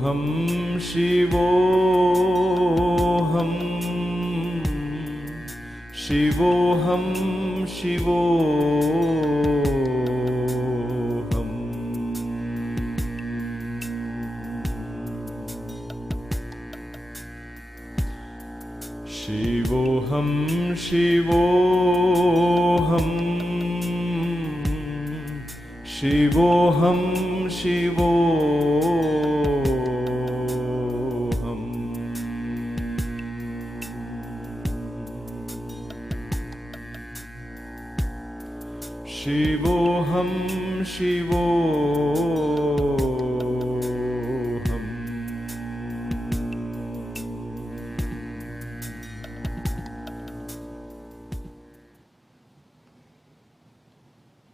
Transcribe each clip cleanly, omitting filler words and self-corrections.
Shivoham, Shivoham, Shivoham. Shivoham, Shivoham, Shivoham, Shivoham. Shivoham, Shivoham.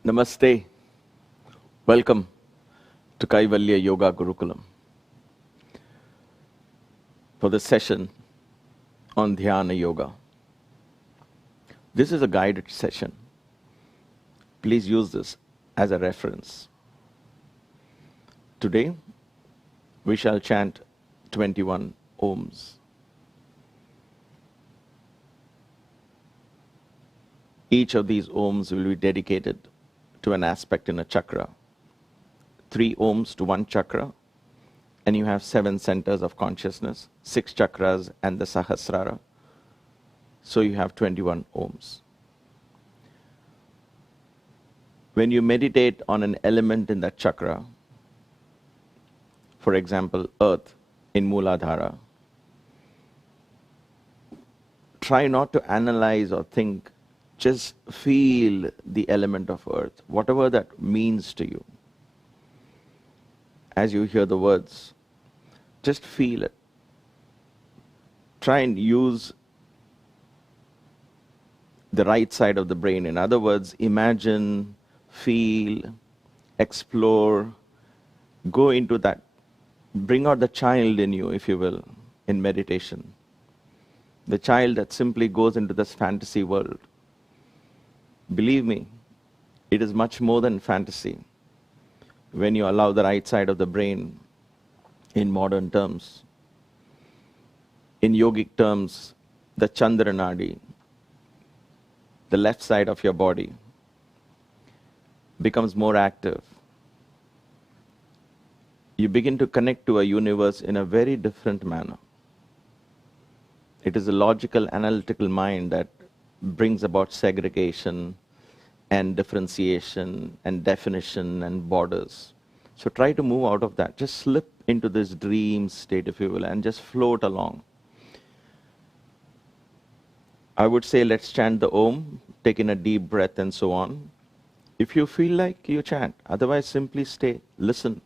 Namaste. Welcome to Kaivalya Yoga Gurukulam for this session on Dhyana Yoga. This is a guided session. Please use this as a reference. Today, we shall chant 21 Oms. Each of these Oms will be dedicated to an aspect in a chakra. 3 Oms to 1 chakra, and you have 7 centers of consciousness, 6 chakras and the Sahasrara. So you have 21 Oms. When you meditate on an element in that chakra, for example, earth in Mooladhara, try not to analyze or think, just feel the element of earth, whatever that means to you. As you hear the words, just feel it. Try and use the right side of the brain. In other words, imagine, feel, explore, go into that. Bring out the child in you, if you will, in meditation. The child that simply goes into this fantasy world. Believe me, it is much more than fantasy when you allow the right side of the brain, in modern terms. In yogic terms, the Chandra Nadi, the left side of your body, becomes more active. You begin to connect to a universe in a very different manner. It is a logical, analytical mind that brings about segregation and differentiation and definition and borders. So try to move out of that. Just slip into this dream state, if you will, and just float along. I would say let's chant the Om, take in a deep breath and so on. If you feel like, you chant. Otherwise, simply stay, listen.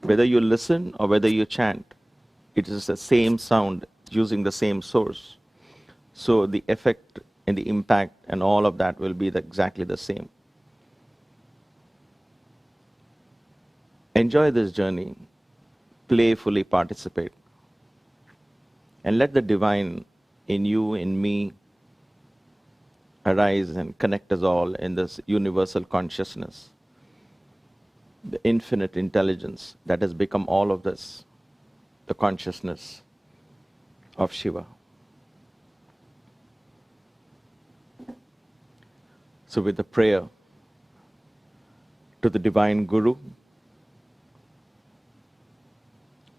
Whether you listen or whether you chant, it is the same sound using the same source. So the effect and the impact and all of that will be exactly the same. Enjoy this journey, playfully participate, and let the divine in you, in me, arise and connect us all in this universal consciousness, the infinite intelligence that has become all of this, the consciousness of Shiva. So with a prayer to the Divine Guru,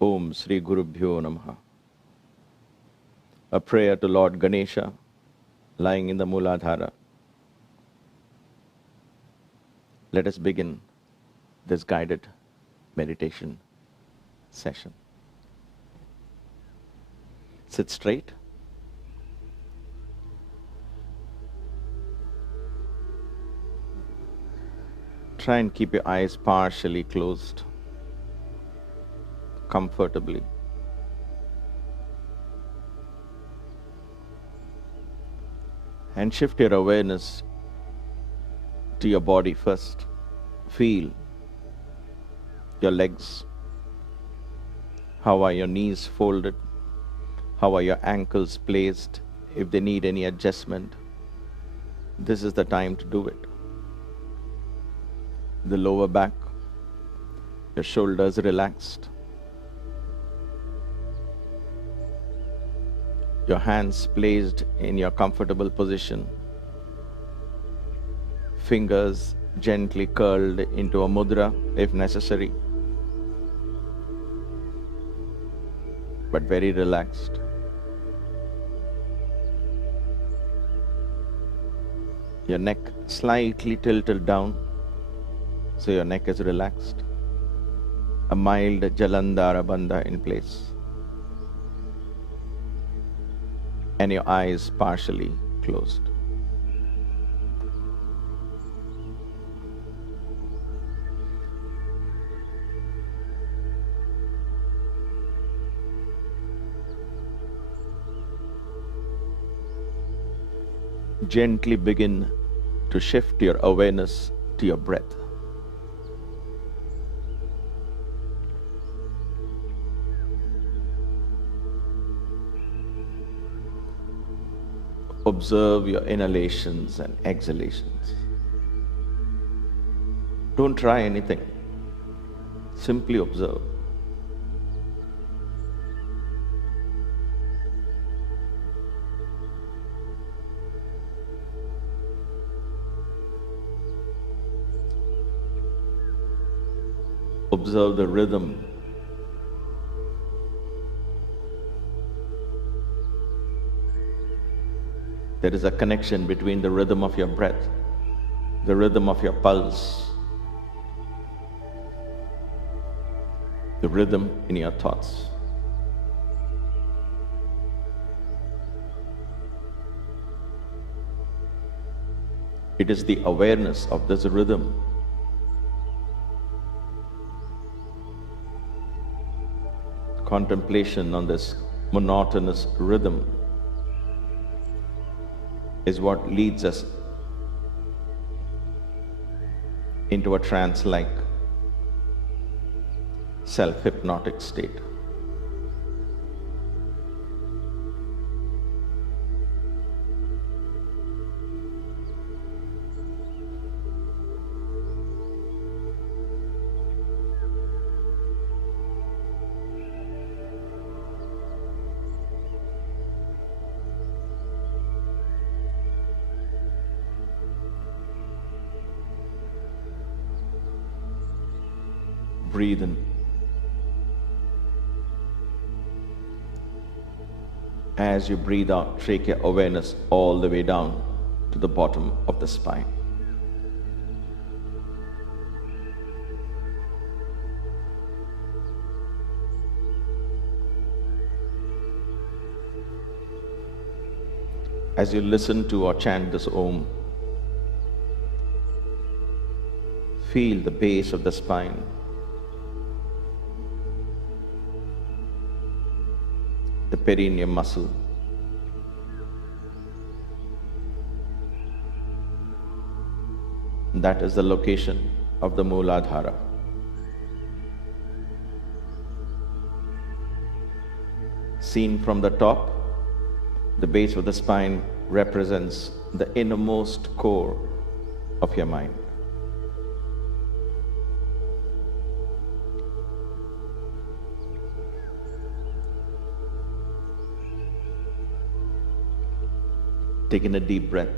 Om Sri Gurubhyo Namaha. A prayer to Lord Ganesha, lying in the Mooladhara. Let us begin this guided meditation session. Sit straight. Try and keep your eyes partially closed, comfortably. And shift your awareness to your body first. Feel your legs. How are your knees folded? How are your ankles placed? If they need any adjustment, this is the time to do it. The lower back, your shoulders relaxed. Your hands placed in your comfortable position. Fingers gently curled into a mudra if necessary, but very relaxed. Your neck slightly tilted down, so your neck is relaxed. A mild Jalandhara bandha in place. And your eyes partially closed. Gently begin to shift your awareness to your breath. Observe your inhalations and exhalations. Don't try anything. Simply observe. Observe the rhythm. There is a connection between the rhythm of your breath, the rhythm of your pulse, the rhythm in your thoughts. It is the awareness of this rhythm contemplation on this monotonous rhythm is what leads us into a trance-like self-hypnotic state. Breathe in. As you breathe out, take your awareness all the way down to the bottom of the spine. As you listen to or chant this Om, feel the base of the spine. The perineum muscle. That is the location of the Mooladhara. Seen from the top, the base of the spine represents the innermost core of your mind. Take in a deep breath.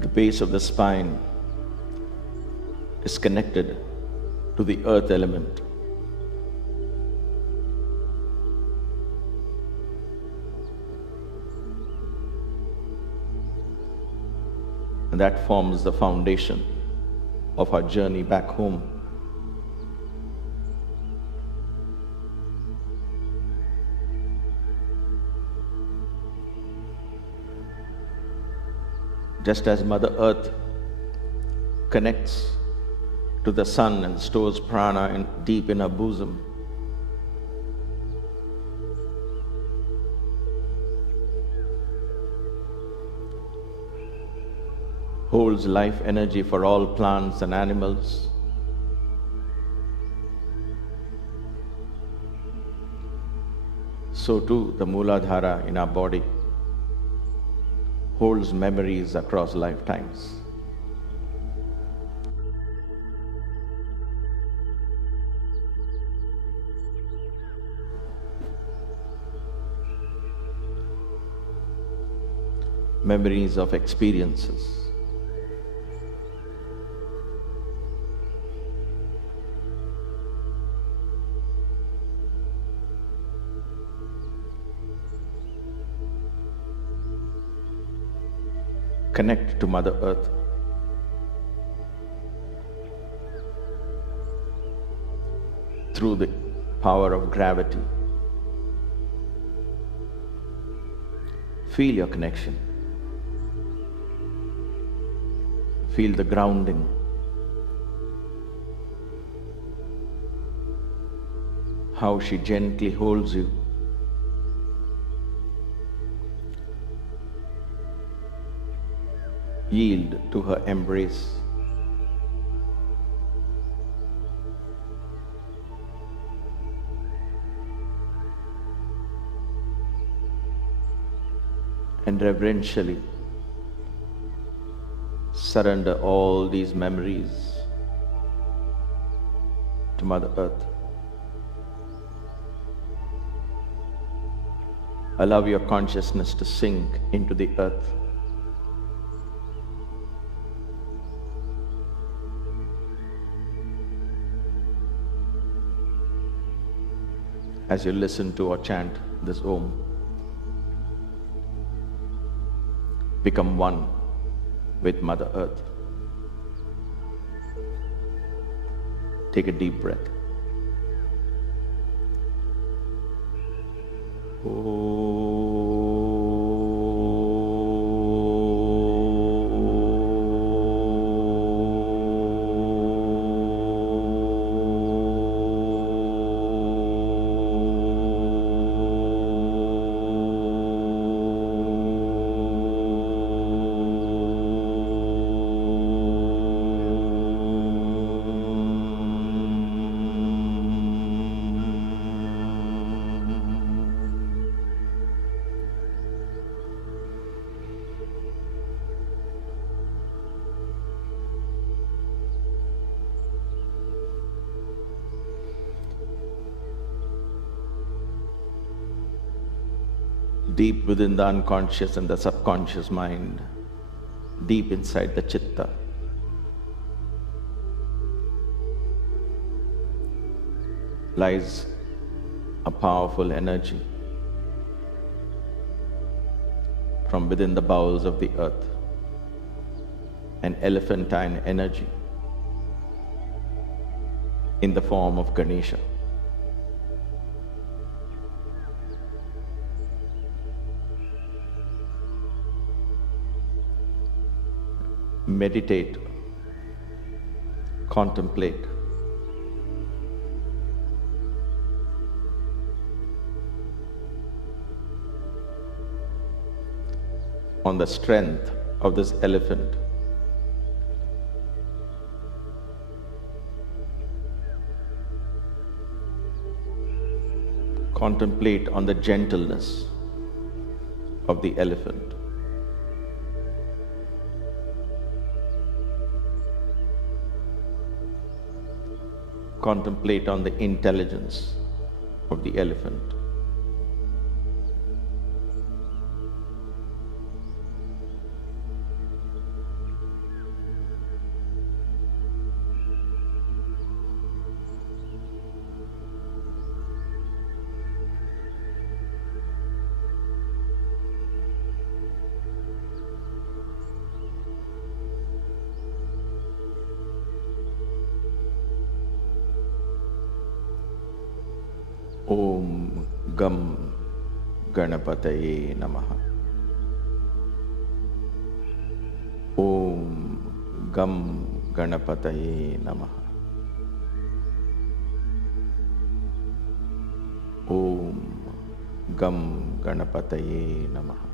The base of the spine is connected to the earth element. And that forms the foundation of our journey back home. Just as Mother Earth connects to the sun and stores prana deep in her bosom, holds life energy for all plants and animals, so too the Mooladhara in our body holds memories across lifetimes. Memories of experiences. Connect to Mother Earth. Through the power of gravity. Feel your connection. Feel the grounding. How she gently holds you. Yield to her embrace. And reverentially surrender all these memories to Mother Earth. Allow your consciousness to sink into the earth. As you listen to or chant this Om, become one with Mother Earth. Take a deep breath. Deep within the unconscious and the subconscious mind, deep inside the chitta, lies a powerful energy from within the bowels of the earth, an elephantine energy in the form of Ganesha. Meditate, contemplate on the strength of this elephant. Contemplate on the gentleness of the elephant. Contemplate on the intelligence of the elephant. Om Gam Ganapataye Namaha. Om Gam Ganapataye Namaha. Om Gam Ganapataye Namaha.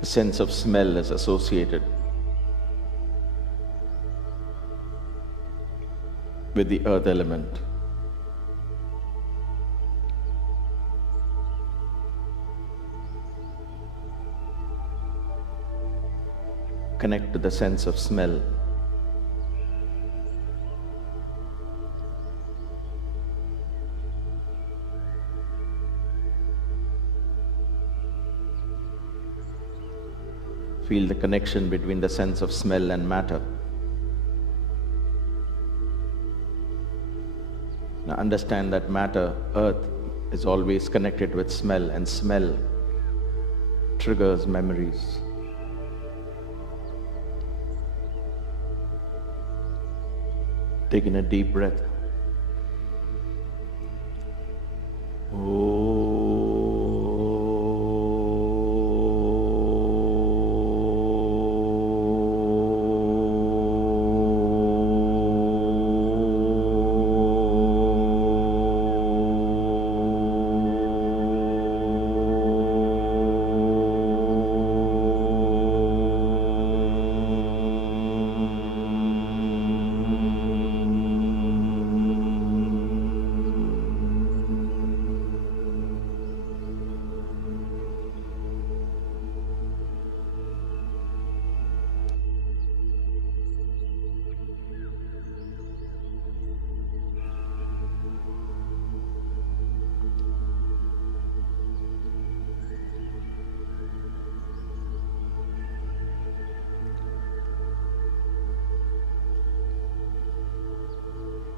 The sense of smell is associated with the earth element. Connect to the sense of smell. Feel the connection between the sense of smell and matter. Now understand that matter, earth, is always connected with smell, and smell triggers memories. Take in a deep breath.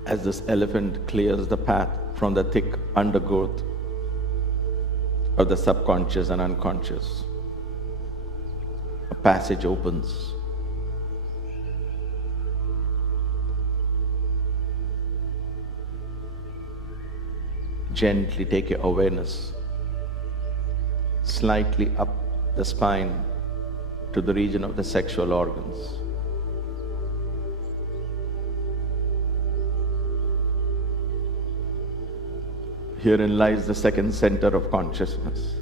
As this elephant clears the path from the thick undergrowth of the subconscious and unconscious, a passage opens. Gently take your awareness slightly up the spine to the region of the sexual organs. Herein lies the second center of consciousness.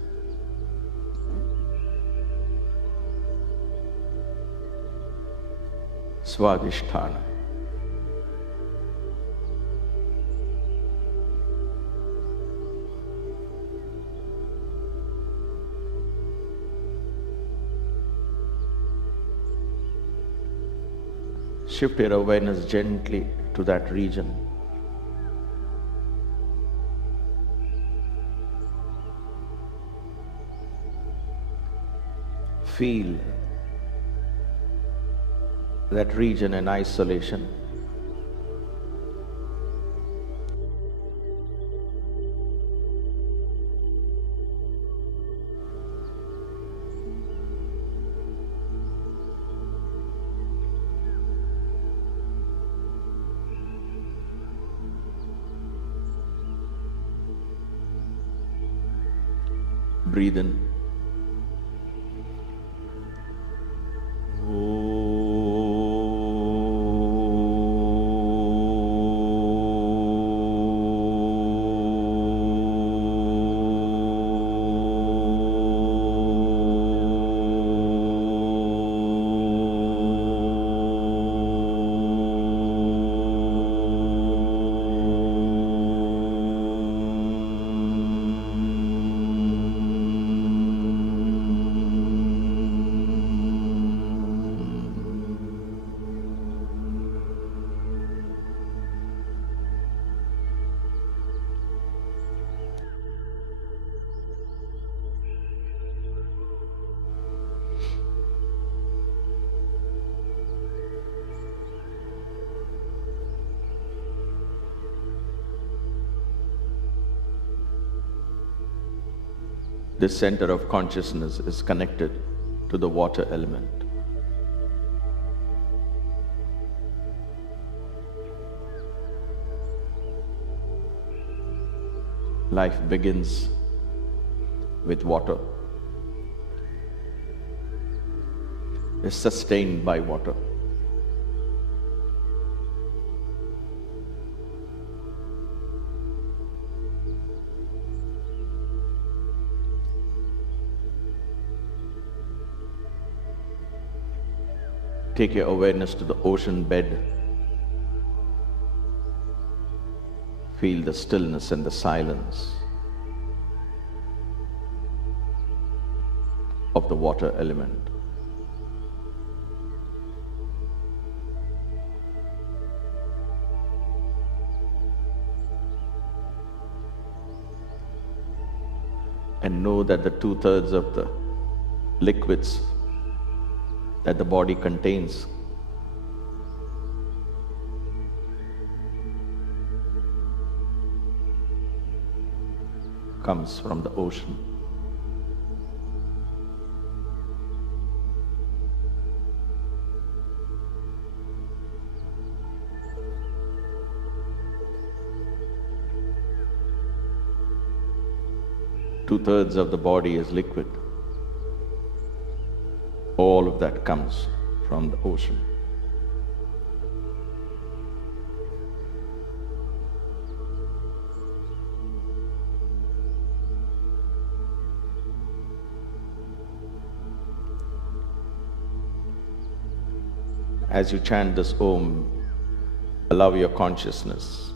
Swadhisthana. Shift your awareness gently to that region. Feel that region in isolation. Breathe in. This center of consciousness is connected to the water element. Life begins with water, is sustained by water. Take your awareness to the ocean bed. Feel the stillness and the silence of the water element. And know that the 2/3 of the liquids that the body contains comes from the ocean. Two-thirds of the body is liquid. All of that comes from the ocean. As you chant this Om, allow your consciousness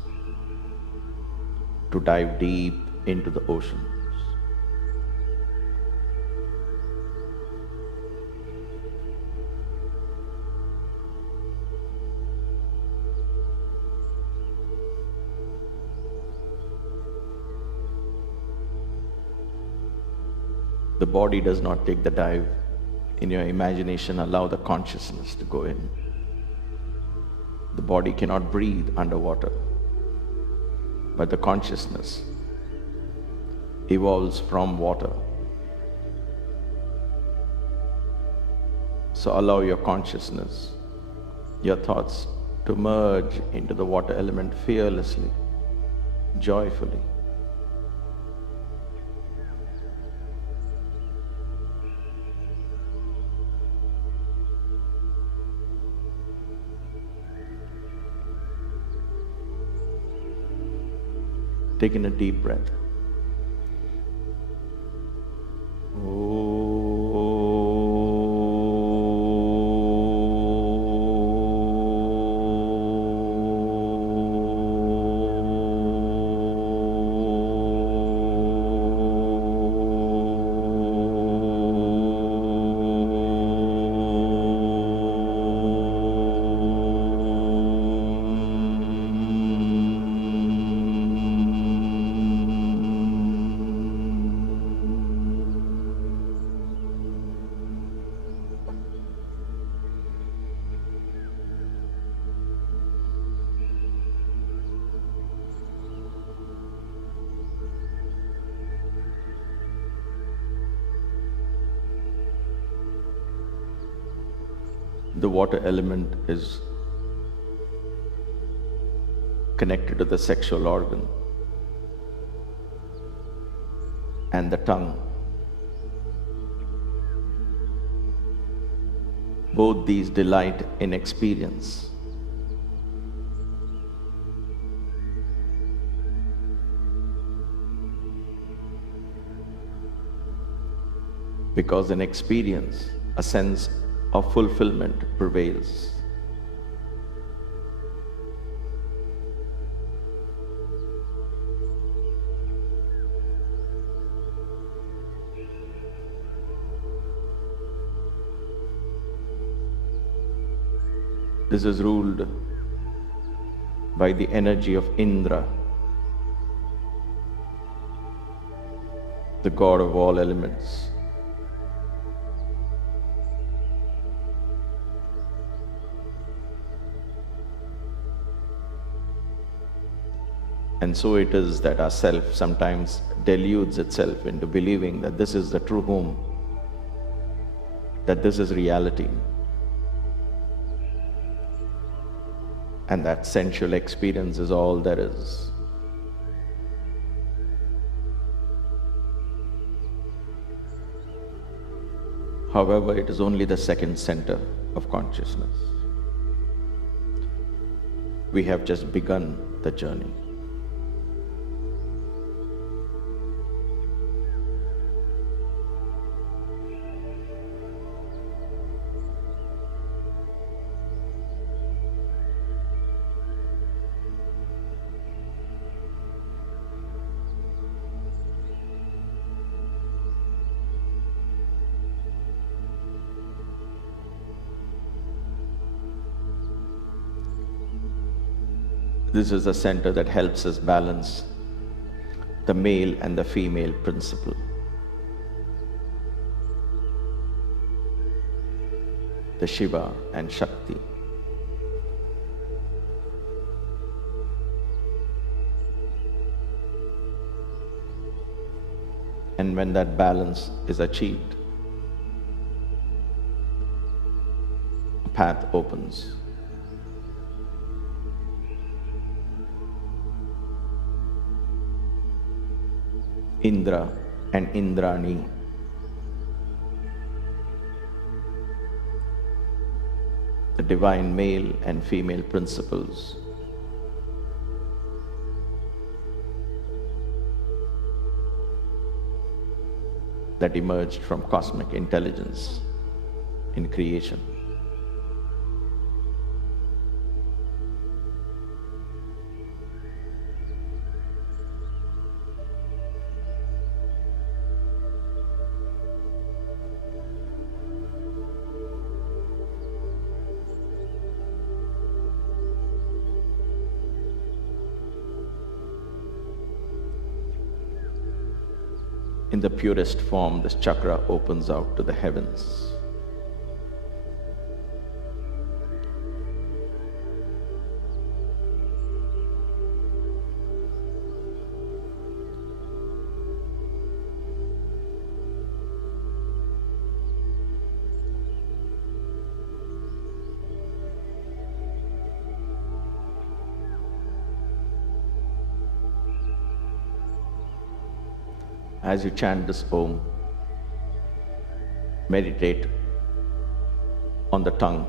to dive deep into the ocean. The body does not take the dive. In your imagination, allow the consciousness to go in. The body cannot breathe underwater, but the consciousness evolves from water. So allow your consciousness, your thoughts to merge into the water element fearlessly, joyfully. Take in a deep breath. The water element is connected to the sexual organ and the tongue. Both these delight in experience. Because in experience, a sense of fulfillment prevails. This is ruled by the energy of Indra, the god of all elements. And so it is that our self sometimes deludes itself into believing that this is the true home, that this is reality, and that sensual experience is all there is. However, it is only the second center of consciousness. We have just begun the journey. This is a center that helps us balance the male and the female principle. The Shiva and Shakti. And when that balance is achieved, a path opens. Indra and Indrani, the divine male and female principles, that emerged from cosmic intelligence in creation. In the purest form, this chakra opens out to the heavens. As you chant this Om, meditate on the tongue,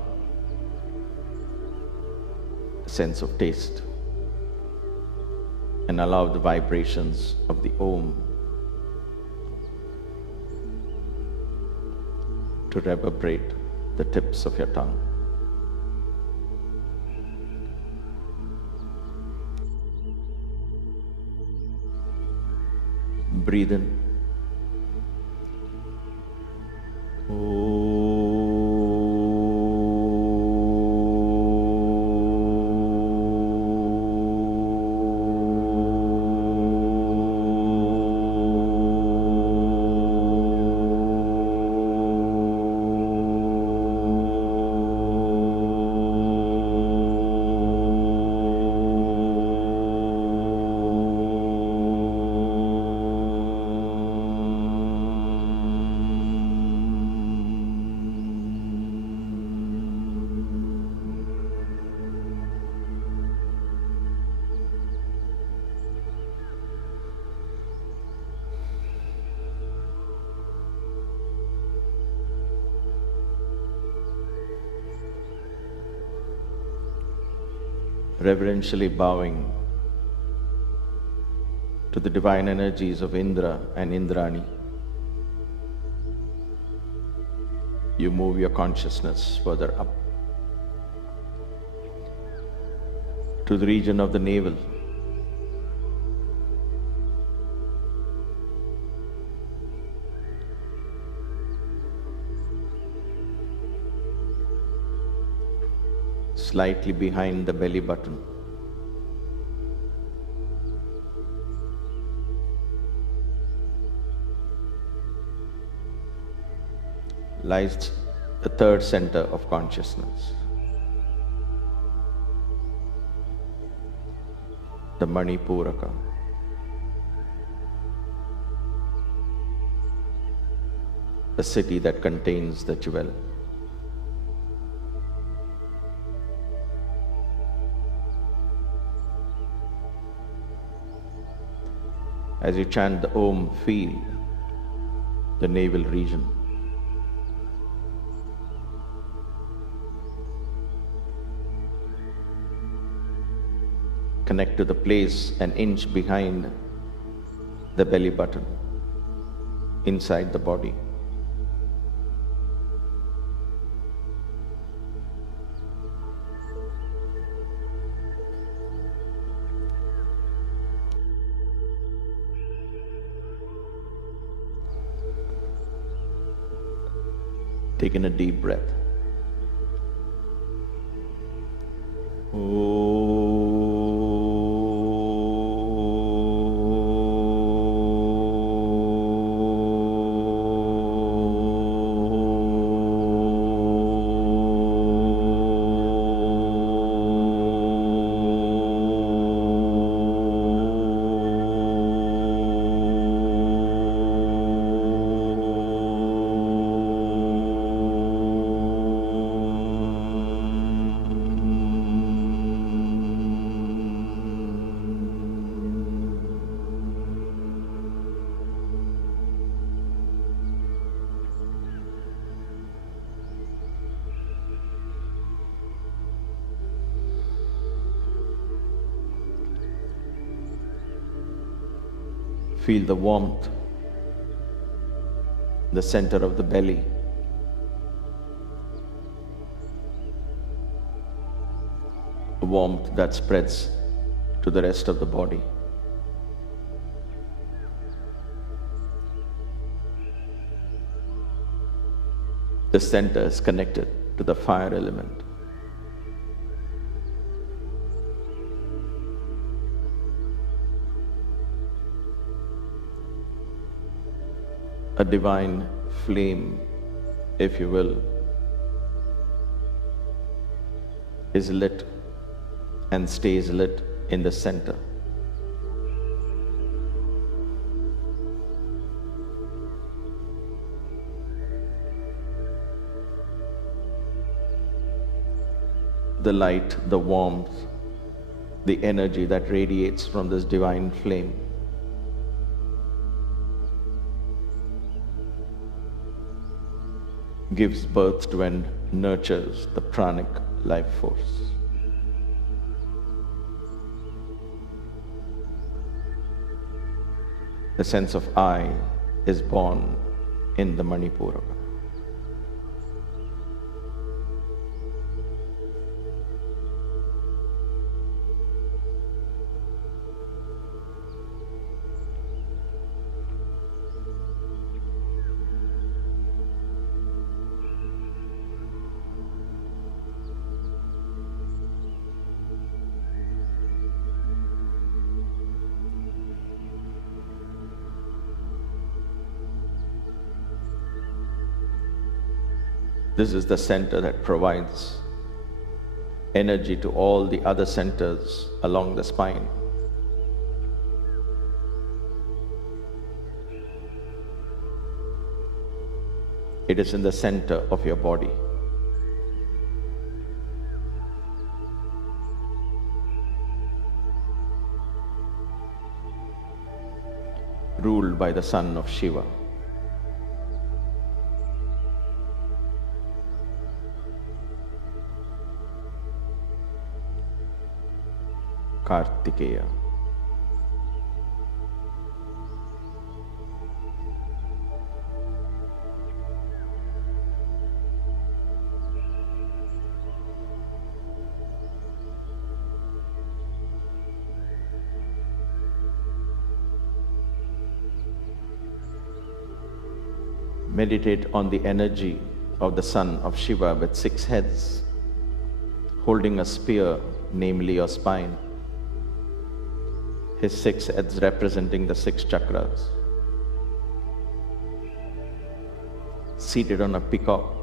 sense of taste, and allow the vibrations of the Om to reverberate the tips of your tongue. Breathe in. Reverentially bowing to the divine energies of Indra and Indrani, you move your consciousness further up to the region of the navel. Slightly behind the belly button. Lies the third center of consciousness. the Manipuraka. The city that contains the jewel. As you chant the Om, feel the navel region. Connect to the place an inch behind the belly button, inside the body. Take in a deep breath. Feel the warmth, the center of the belly. A warmth that spreads to the rest of the body. The center is connected to the fire element. A divine flame, if you will, is lit and stays lit in the center. The light, the warmth, the energy that radiates from this divine flame gives birth to and nurtures the pranic life force. The sense of I is born in the Manipuraka. This is the center that provides energy to all the other centers along the spine. It is in the center of your body. Ruled by the son of Shiva. Kartikeya. Meditate on the energy of the son of Shiva with 6 heads, holding a spear, namely your spine. His 6 heads representing the 6 chakras. Seated on a peacock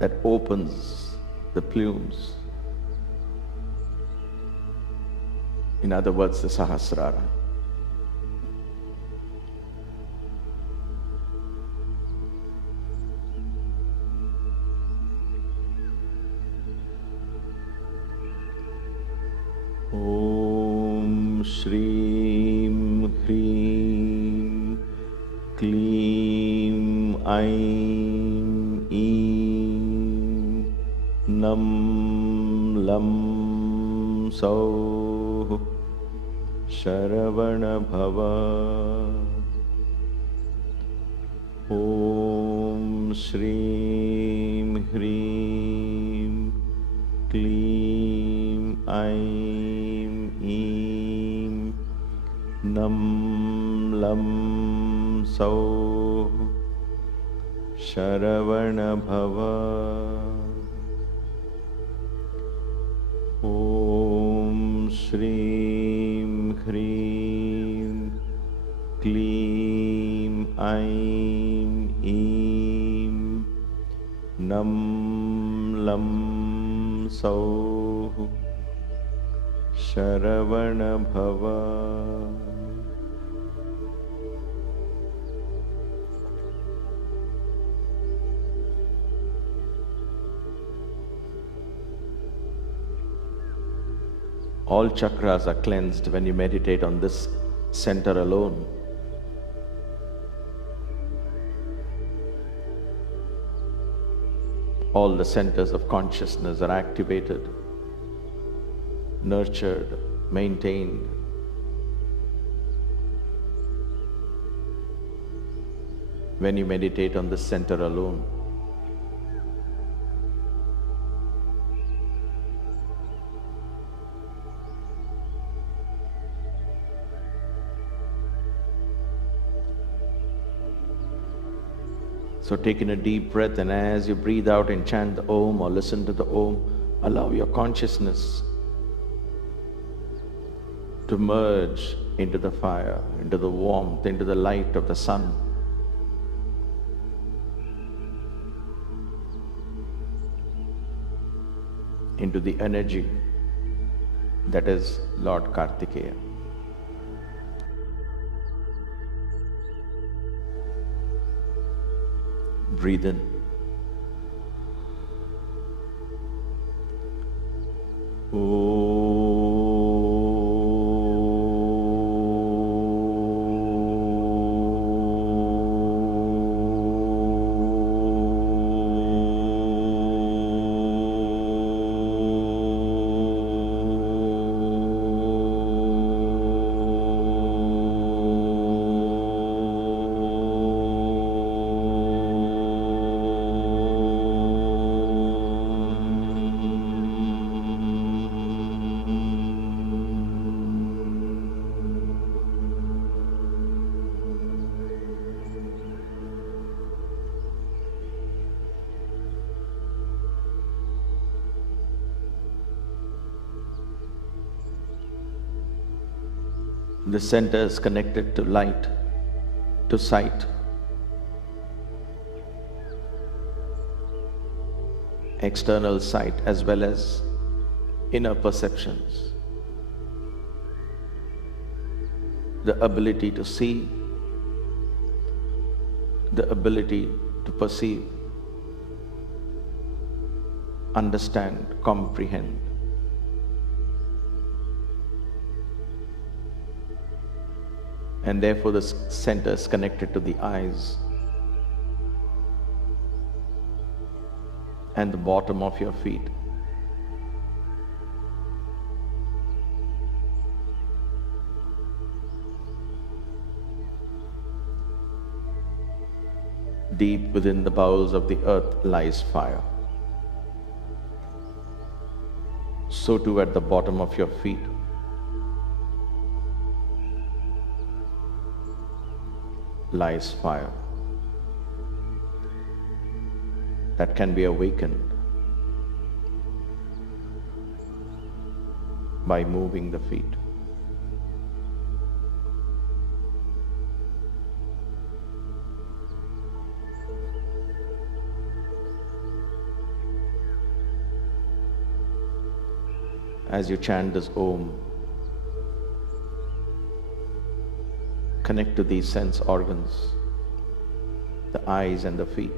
that opens the plumes. In other words, the Sahasrara. Om Shreem Hreem Kleem Aim Eem Nam Lam Sau Sharavana Bhava. Om Shreem Hreem Kleem Aim Eem Nam Lam Sau Sharavana Bhava. Om Shreem Hreem Kleem Aim Eem Nam Lam Sau Sharavana Bhava. All chakras are cleansed when you meditate on this center alone. All the centers of consciousness are activated, nurtured, maintained. When you meditate on this center alone. So take in a deep breath, and as you breathe out and chant the Om or listen to the Om, allow your consciousness to merge into the fire, into the warmth, into the light of the sun. Into the energy that is Lord Kartikeya. Breathe in. The center is connected to light, to sight, external sight as well as inner perceptions. The ability to see, the ability to perceive, understand, comprehend. And therefore the center is connected to the eyes and the bottom of your feet. Deep within the bowels of the earth lies fire. So too at the bottom of your feet lies fire that can be awakened by moving the feet. As you chant this Om, connect to these sense organs, the eyes and the feet,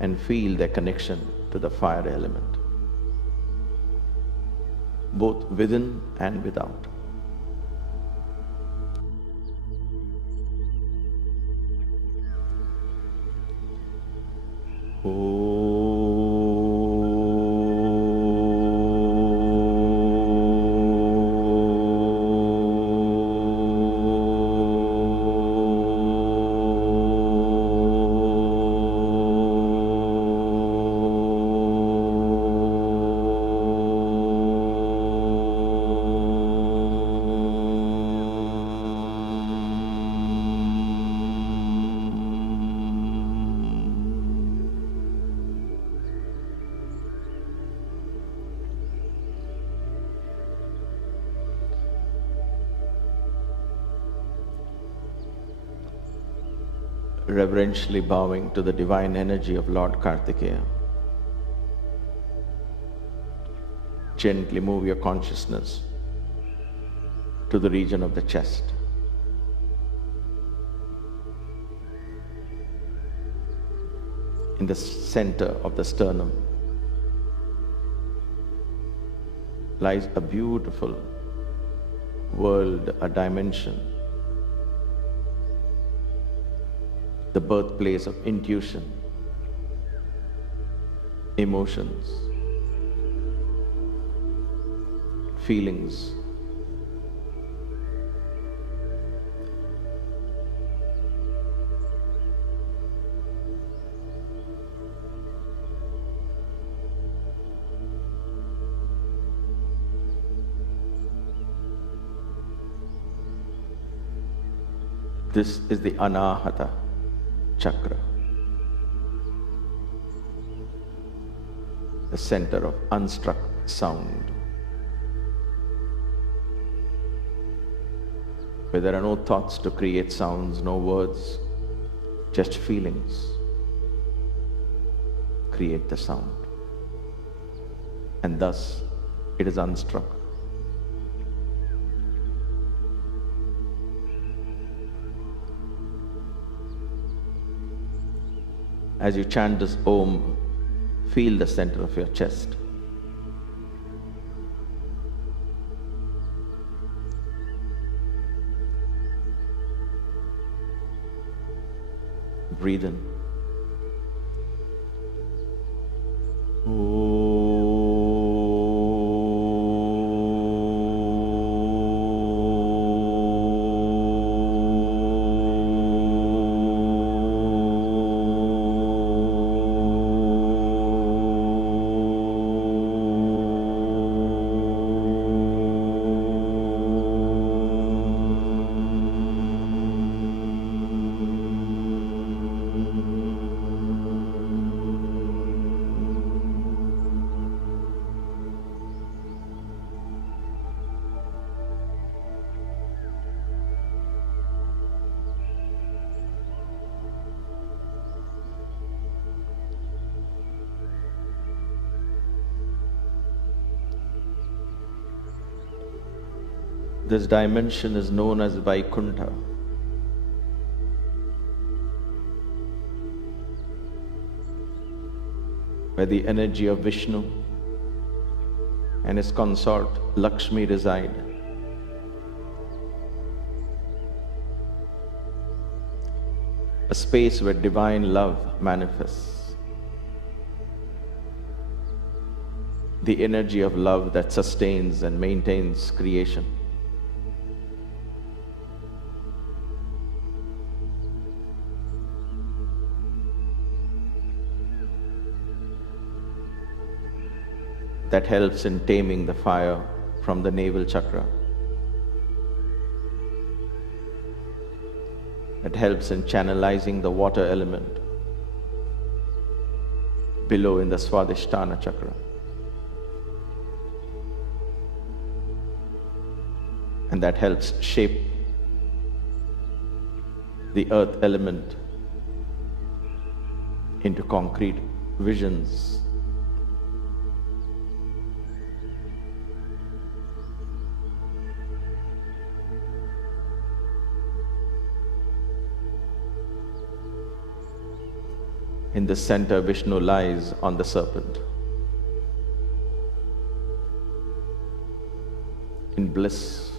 and feel their connection to the fire element, both within and without. Reverentially bowing to the divine energy of Lord Kartikeya, gently move your consciousness to the region of the chest. In the center of the sternum lies a beautiful world, a dimension, the birthplace of intuition, emotions, feelings. This is the Anahata Chakra, the center of unstruck sound, where there are no thoughts to create sounds, no words, just feelings create the sound, and thus it is unstruck. As you chant this Om, feel the center of your chest. Breathe in. This dimension is known as Vaikuntha. Where the energy of Vishnu and his consort Lakshmi reside. A space where divine love manifests. The energy of love that sustains and maintains creation. That helps in taming the fire from the navel chakra. That helps in channelizing the water element below in the Swadhisthana chakra. And that helps shape the earth element into concrete visions. In the center, Vishnu lies on the serpent, in bliss.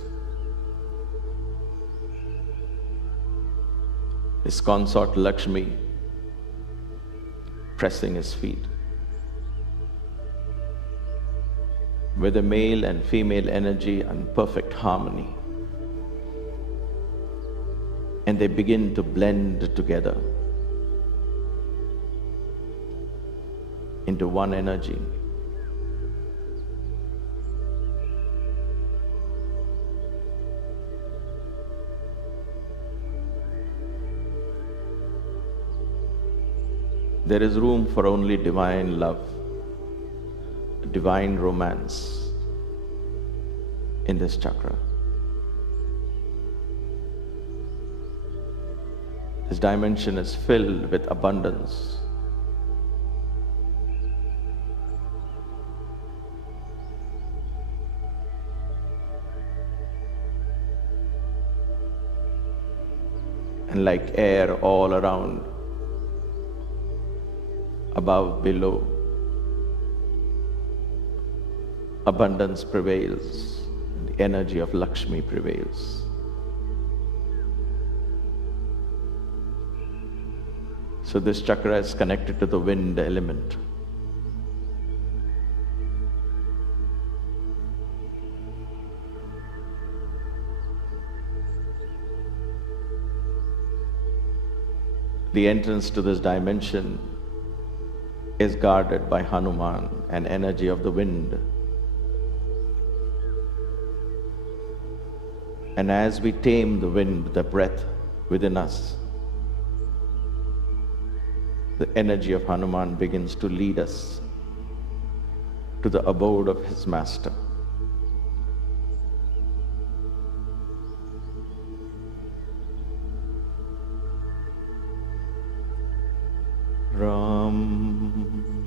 His consort Lakshmi pressing his feet. With the male and female energy in perfect harmony. And they begin to blend together into one energy. There is room for only divine love, divine romance in this chakra. This dimension is filled with abundance. And like air all around, above, below, abundance prevails, the energy of Lakshmi prevails. So this chakra is connected to the wind element. The entrance to this dimension is guarded by Hanuman, an energy of the wind. And as we tame the wind, the breath within us, the energy of Hanuman begins to lead us to the abode of his master. Ram,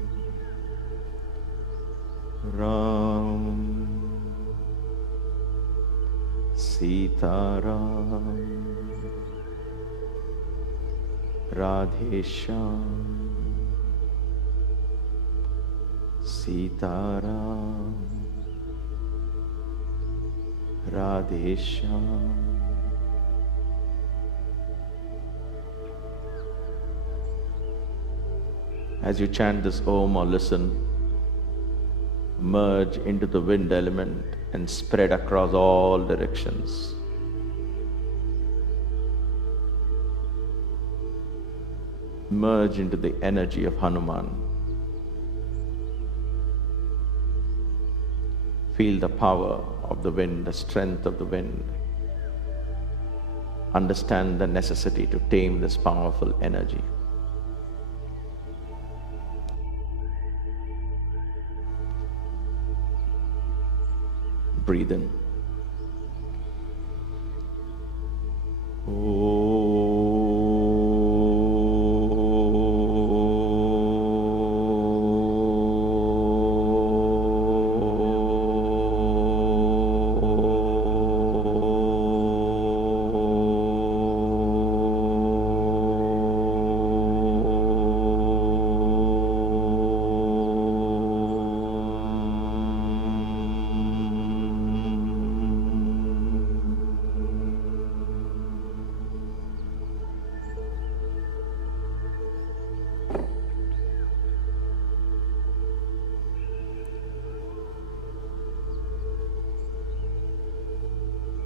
Ram, Sita Ram, Radhe Shyam, Sita Ram, Radhe Shyam. As you chant this Om or listen, merge into the wind element and spread across all directions. Merge into the energy of Hanuman. Feel the power of the wind, the strength of the wind. Understand the necessity to tame this powerful energy. Breathe in.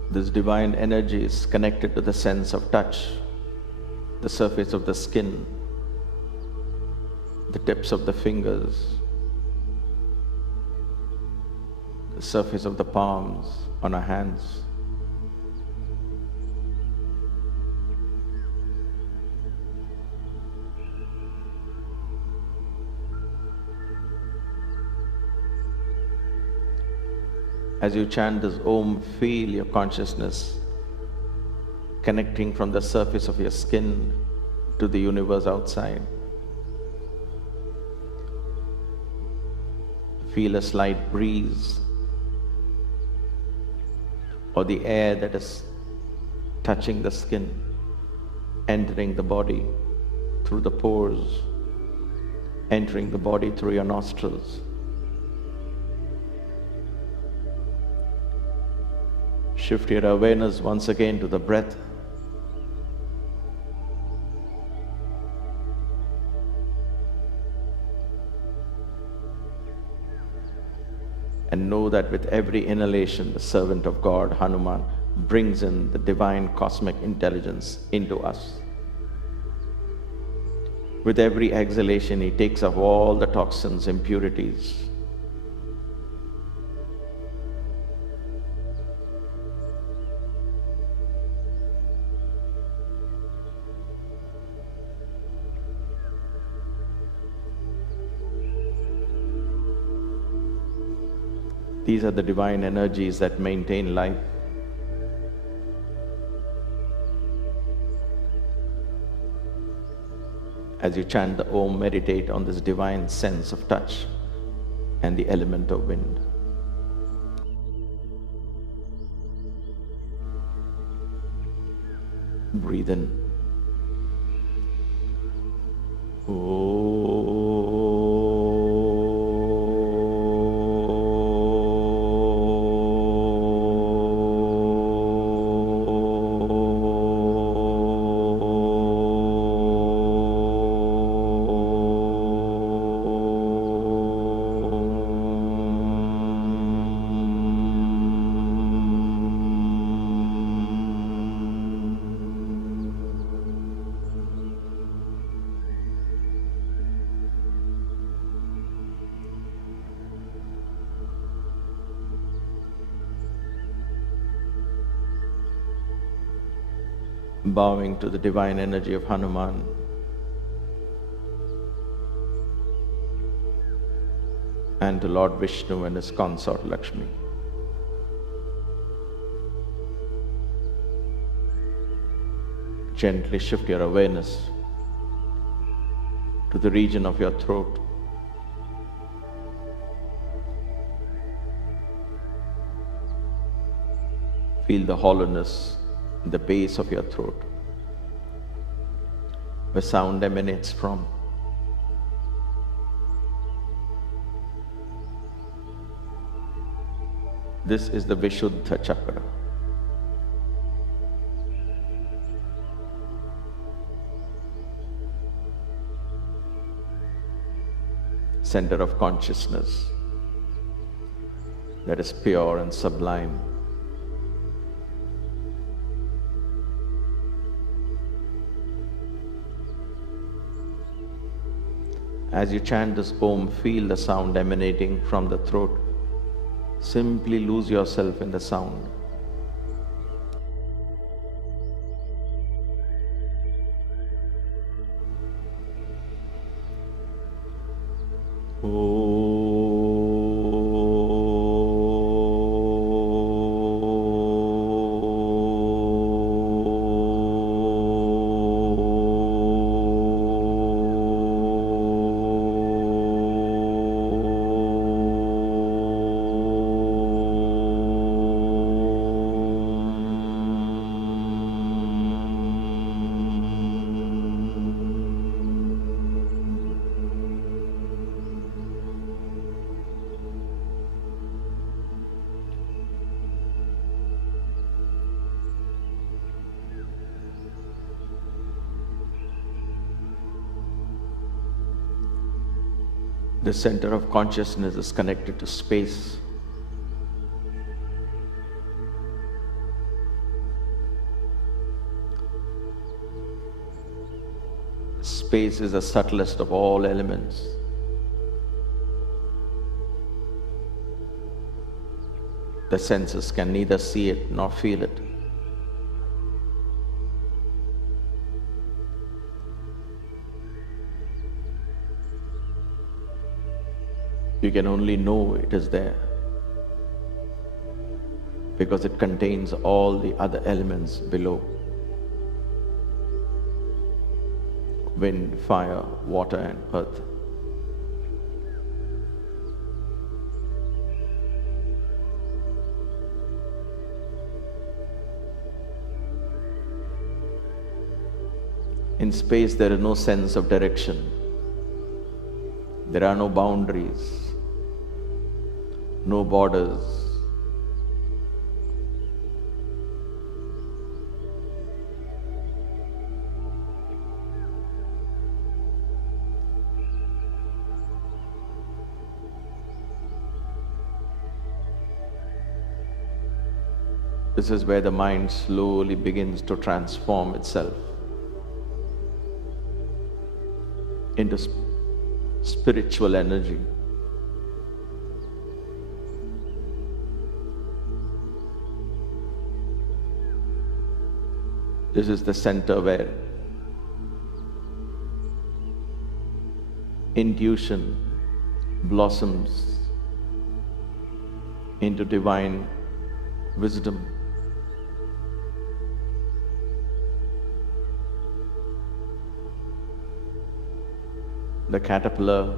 This divine energy is connected to the sense of touch, the surface of the skin, the tips of the fingers, the surface of the palms on our hands. As you chant this Om, feel your consciousness connecting from the surface of your skin to the universe outside. Feel a slight breeze or the air that is touching the skin, entering the body through the pores entering the body through your nostrils. Shift your awareness once again to the breath. And know that with every inhalation, the servant of God, Hanuman, brings in the divine cosmic intelligence into us. With every exhalation, he takes off all the toxins, impurities. These are the divine energies that maintain life. As you chant the Om, meditate on this divine sense of touch and the element of wind. Breathe in. Bowing to the divine energy of Hanuman. And to Lord Vishnu and his consort Lakshmi. Gently shift your awareness to the region of your throat. Feel the hollowness in the base of your throat, where sound emanates from. This is the Vishuddha chakra. Center of consciousness that is pure and sublime. As you chant this Om, feel the sound emanating from the throat. Simply lose yourself in the sound. The center of consciousness is connected to space. Space is the subtlest of all elements. The senses can neither see it nor feel it. You can only know it is there because it contains all the other elements below. Wind, fire, water and earth. In space there is no sense of direction. There are no boundaries, no borders. This is where the mind slowly begins to transform itself into spiritual energy. This is the center where intuition blossoms into divine wisdom. The caterpillar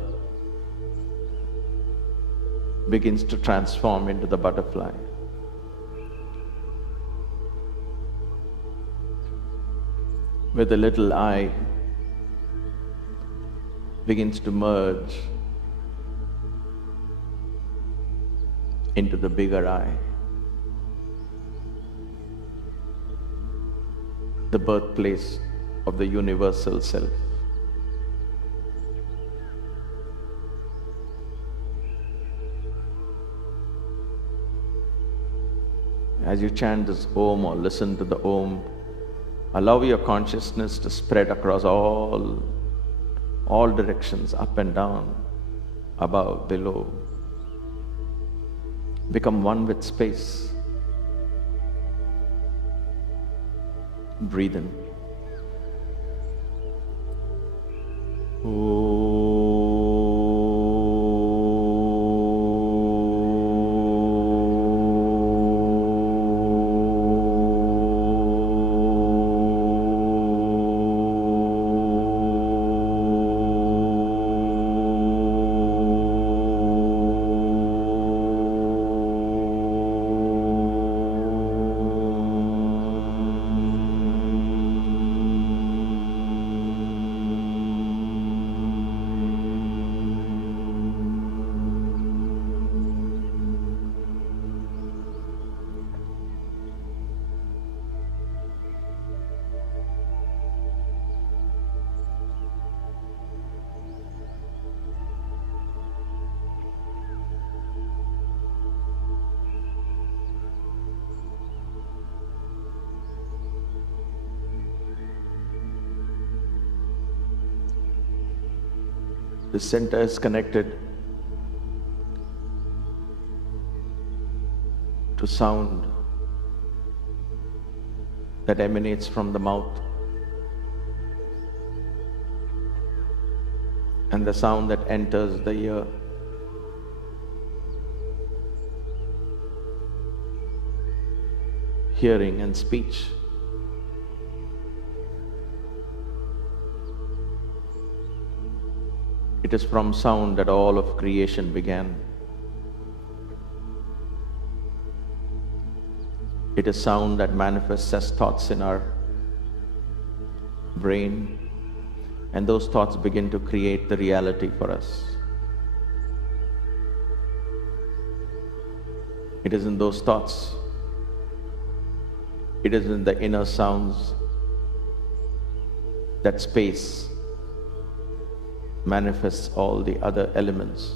begins to transform into the butterfly. Where the little I begins to merge into the bigger I. The birthplace of the universal self. As you chant this Om or listen to the Om, allow your consciousness to spread across all directions, up and down, above, below. Become one with space. Breathe in. The center is connected to sound that emanates from the mouth and the sound that enters the ear. Hearing and speech. It is from sound that all of creation began. It is sound that manifests as thoughts in our brain, and those thoughts begin to create the reality for us. It is in those thoughts, it is in the inner sounds that space manifests all the other elements.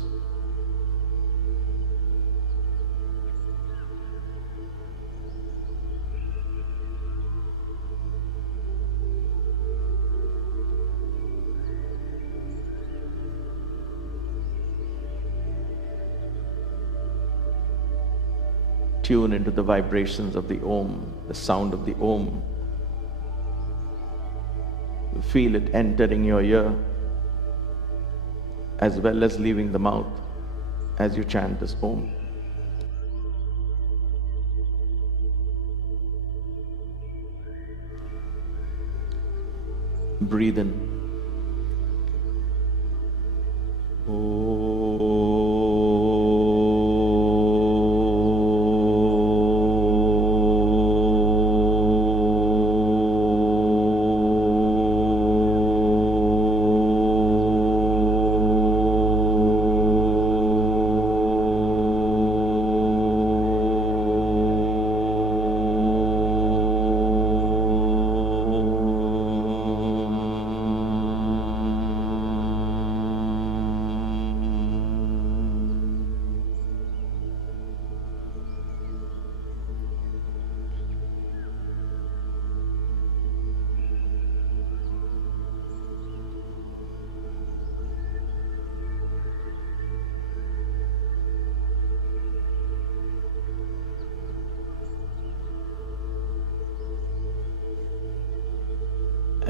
Tune into the vibrations of the Om, the sound of the Om. Feel it entering your ear as well as leaving the mouth as you chant this Om. Breathe in.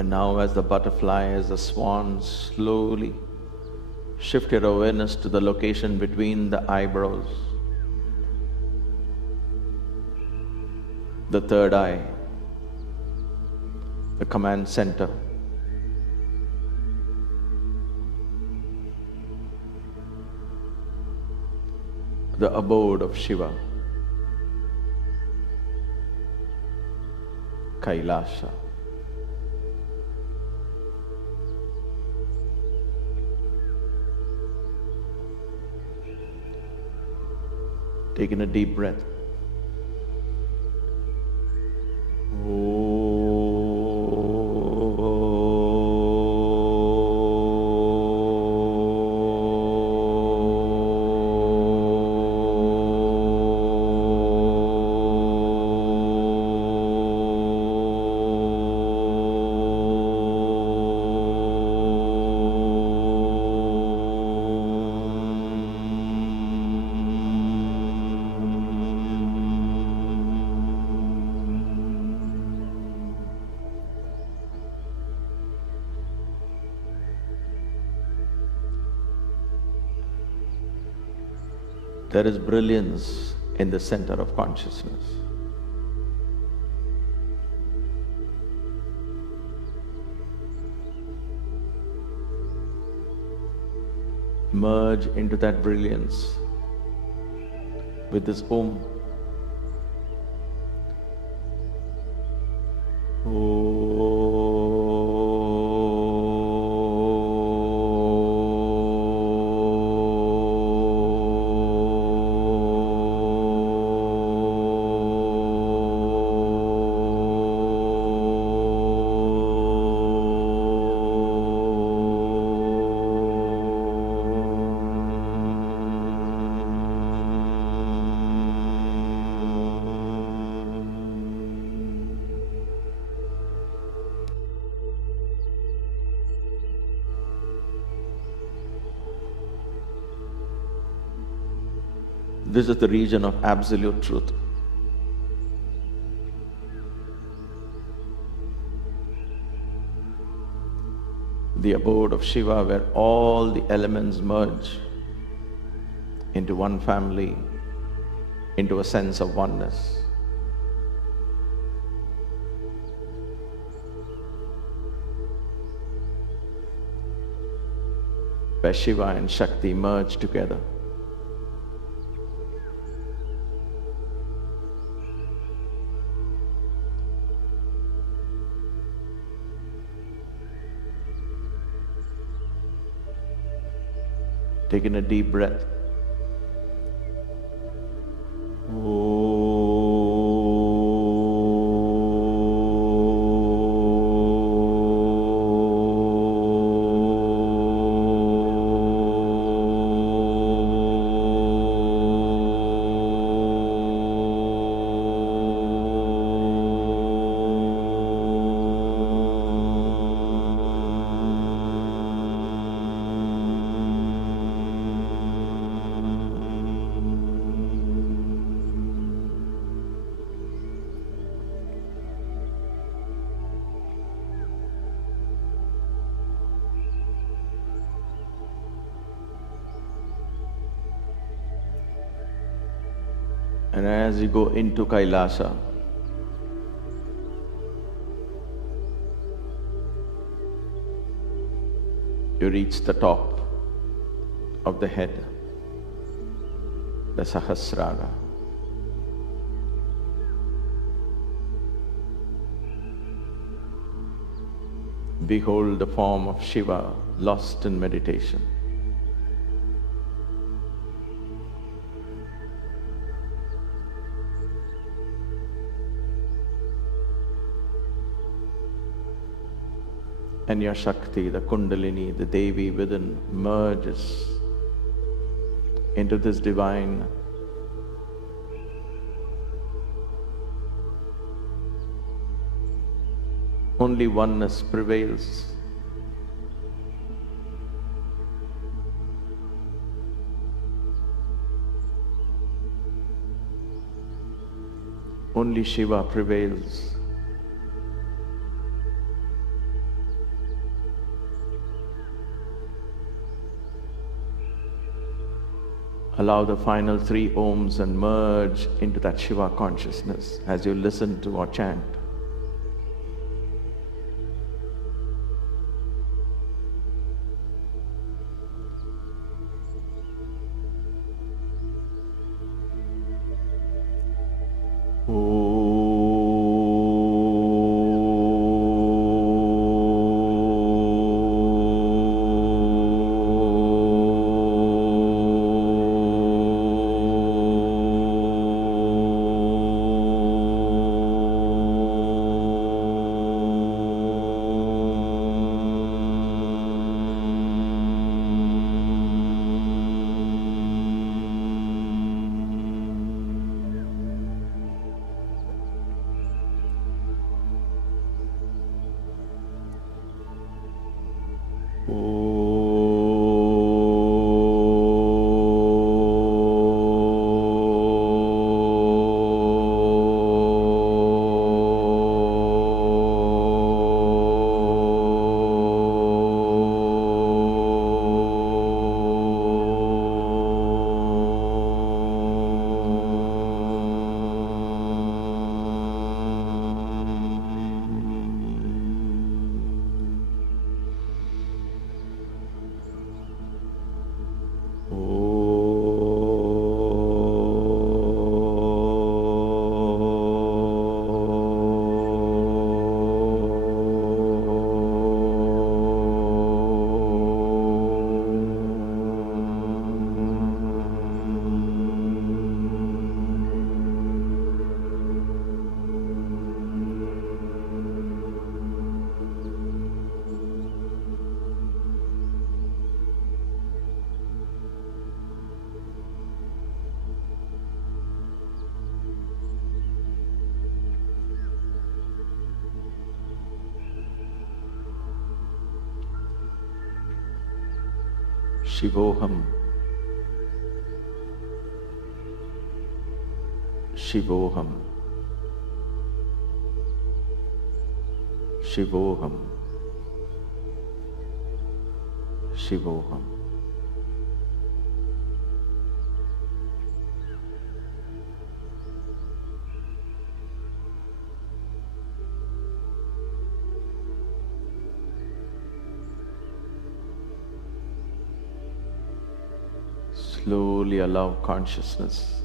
And now as the butterfly, as the swan, slowly shift your awareness to the location between the eyebrows, the third eye, the command center. The abode of Shiva, Kailasa. Taking a deep breath. There is brilliance in the center of consciousness. Merge into that brilliance with this Om. This is the region of absolute truth. The abode of Shiva, where all the elements merge into one family, into a sense of oneness. Where Shiva and Shakti merge together. Taking a deep breath. And as you go into Kailasa, you reach the top of the head, the Sahasrara. Behold the form of Shiva lost in meditation. And your Shakti, the Kundalini, the Devi within merges into this divine only oneness prevails. Only Shiva prevails. Allow the final 3 ohms and merge into that Shiva consciousness as you listen to or chant. Shivoham, Shivoham, Shivoham, Shivoham. Slowly allow consciousness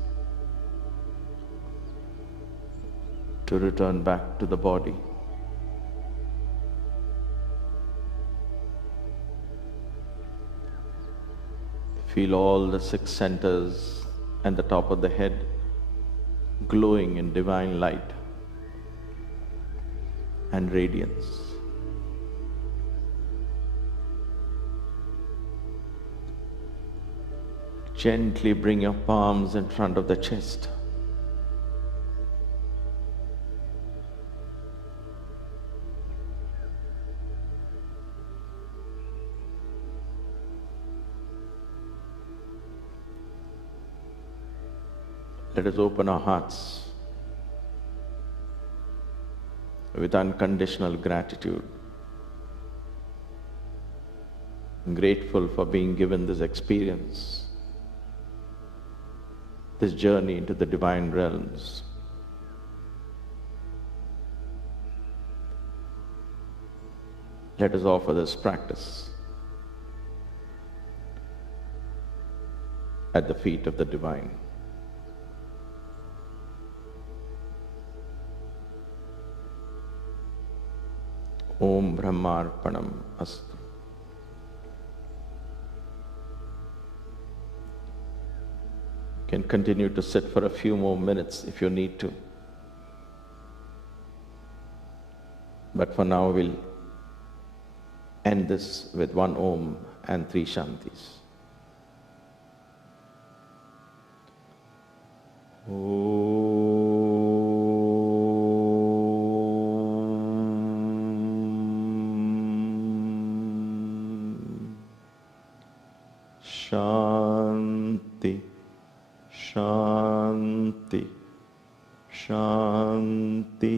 to return back to the body. Feel all the 6 centers and the top of the head glowing in divine light and radiance. Gently bring your palms in front of the chest. Let us open our hearts with unconditional gratitude, grateful for being given this experience, this journey into the divine realms. Let us offer this practice at the feet of the divine. Om Brahmarpanam Astu. You can continue to sit for a few more minutes if you need to. But for now, we'll end this with 1 Om and 3 Shantis. Shanti, Shanti, Shanti.